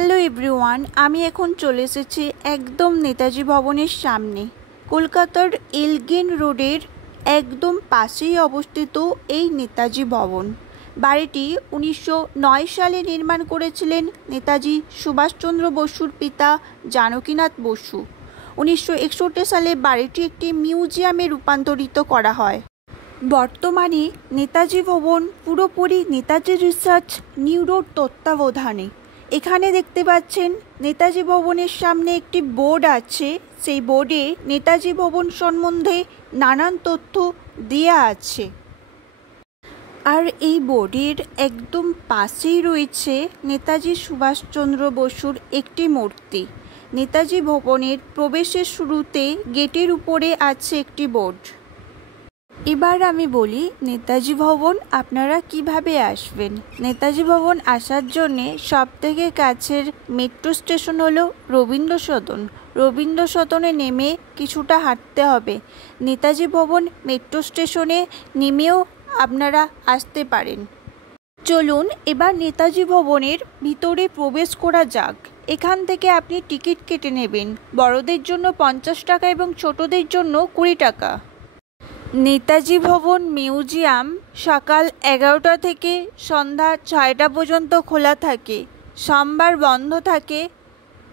Hello everyone, আমি এখন চলে এসেছি একদম নেতাজি ভবনের সামনে। কলকাতার এলগিন রোডের একদম পাশেই অবস্থিত এই নেতাজি ভবন। বাড়িটি 1909 সালে নির্মাণ করেছিলেন নেতাজি সুভাষচন্দ্র বসুর পিতা জানকীনাথ বসু। 1961 সালে বাড়িটি একটি মিউজিয়ামে রূপান্তরিত করা হয়। বর্তমানে নেতাজি ভবন পুরোপুরি নেতাজি রিসার্চ নিউরোর তত্ত্বাবধানে। এখানে দেখতে পাচ্ছেন নেতাজি ভবনের সামনে একটি বোর্ড আছে। সেই বোর্ডে নেতাজি ভবন সম্বন্ধে নানান তথ্য দেয়া আছে। আর এই বোর্ডের একদম পাশেই রয়েছে নেতাজি সুভাষচন্দ্র বসুর একটি মূর্তি। নেতাজি ভবনের প্রবেশের শুরুতে গেটের উপরে আছে একটি বোর্ড। এবার আমি বলি নেতাজি ভবন আপনারা কিভাবে আসবেন। নেতাজি ভবন আসার জন্যে সবথেকে কাছের মেট্রো স্টেশন হলো রবীন্দ্র সদন। রবীন্দ্র সদনে নেমে কিছুটা হাঁটতে হবে। নেতাজি ভবন মেট্রো স্টেশনে নেমেও আপনারা আসতে পারেন। চলুন এবার নেতাজি ভবনের ভিতরে প্রবেশ করা যাক। এখান থেকে আপনি টিকিট কেটে নেবেন। বড়দের জন্য 50 টাকা এবং ছোটদের জন্য 20 টাকা। নেতাজি ভবন মিউজিয়াম সকাল 11টা থেকে সন্ধ্যা 6টা পর্যন্ত খোলা থাকে। সোমবার বন্ধ থাকে।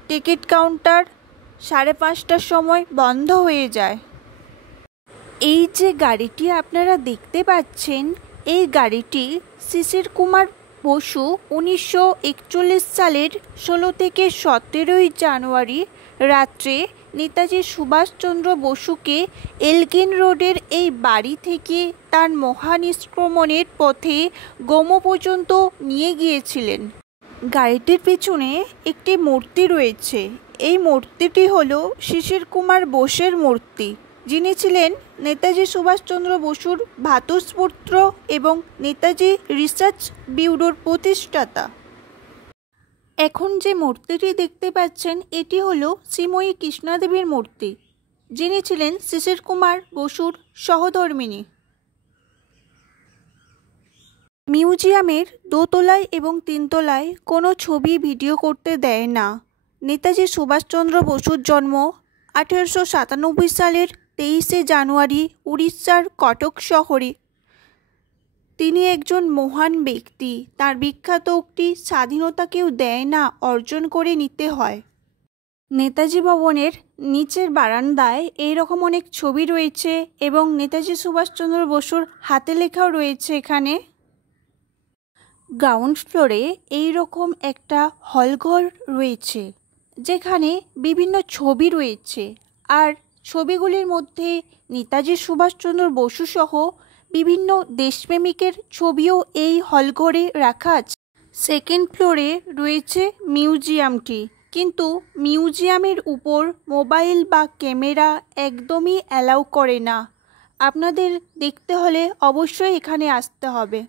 টিকিট কাউন্টার 5:30টার সময় বন্ধ হয়ে যায়। এই যে গাড়িটি আপনারা দেখতে পাচ্ছেন, এই গাড়িটি শিশির কুমার বসু 1941 সালের 16 থেকে 17 জানুয়ারি রাত্রে নেতাজি সুভাষচন্দ্র বসুকে এলগিন রোডের এই বাড়ি থেকে তার মহানিষ্ক্রমণের পথে গোমো পর্যন্ত নিয়ে গিয়েছিলেন। গাড়িটির পিছনে একটি মূর্তি রয়েছে। এই মূর্তিটি হলো শিশির কুমার বোসের মূর্তি, যিনি ছিলেন নেতাজি সুভাষচন্দ্র বসুর ভ্রাতুষ্পুত্র এবং নেতাজি রিসার্চ ব্যুরোর প্রতিষ্ঠাতা। এখন যে মূর্তিটি দেখতে পাচ্ছেন, এটি হলো শ্রীময়ী কৃষ্ণাদেবীর মূর্তি, যিনি ছিলেন শিশির কুমার বসুর সহধর্মিণী। মিউজিয়ামের 2 তলায় এবং 3 তলায় কোনো ছবি ভিডিও করতে দেয় না। নেতাজি সুভাষচন্দ্র বসুর জন্ম 1897 সালের 23 জানুয়ারি উড়িষ্যার কটক শহরে। তিনি একজন মহান ব্যক্তি। তার বিখ্যাত উক্তি, স্বাধীনতা কেউ দেয় না, অর্জন করে নিতে হয়। নেতাজি ভবনের নিচের বারান্দায় এইরকম অনেক ছবি রয়েছে এবং নেতাজি সুভাষচন্দ্র বসুর হাতে লেখাও রয়েছে এখানে। গ্রাউন্ড ফ্লোরে এইরকম একটা হলঘর রয়েছে, যেখানে বিভিন্ন ছবি রয়েছে। আর ছবিগুলির মধ্যে নেতাজি সুভাষচন্দ্র বসু সহ বিভিন্ন দেশপ্রেমিকের ছবিও এই হলঘরে রাখা আছে। সেকেন্ড ফ্লোরে রয়েছে মিউজিয়ামটি, কিন্তু মিউজিয়ামের উপর মোবাইল বা ক্যামেরা একদমই অ্যালাউ করে না। আপনাদের দেখতে হলে অবশ্যই এখানে আসতে হবে।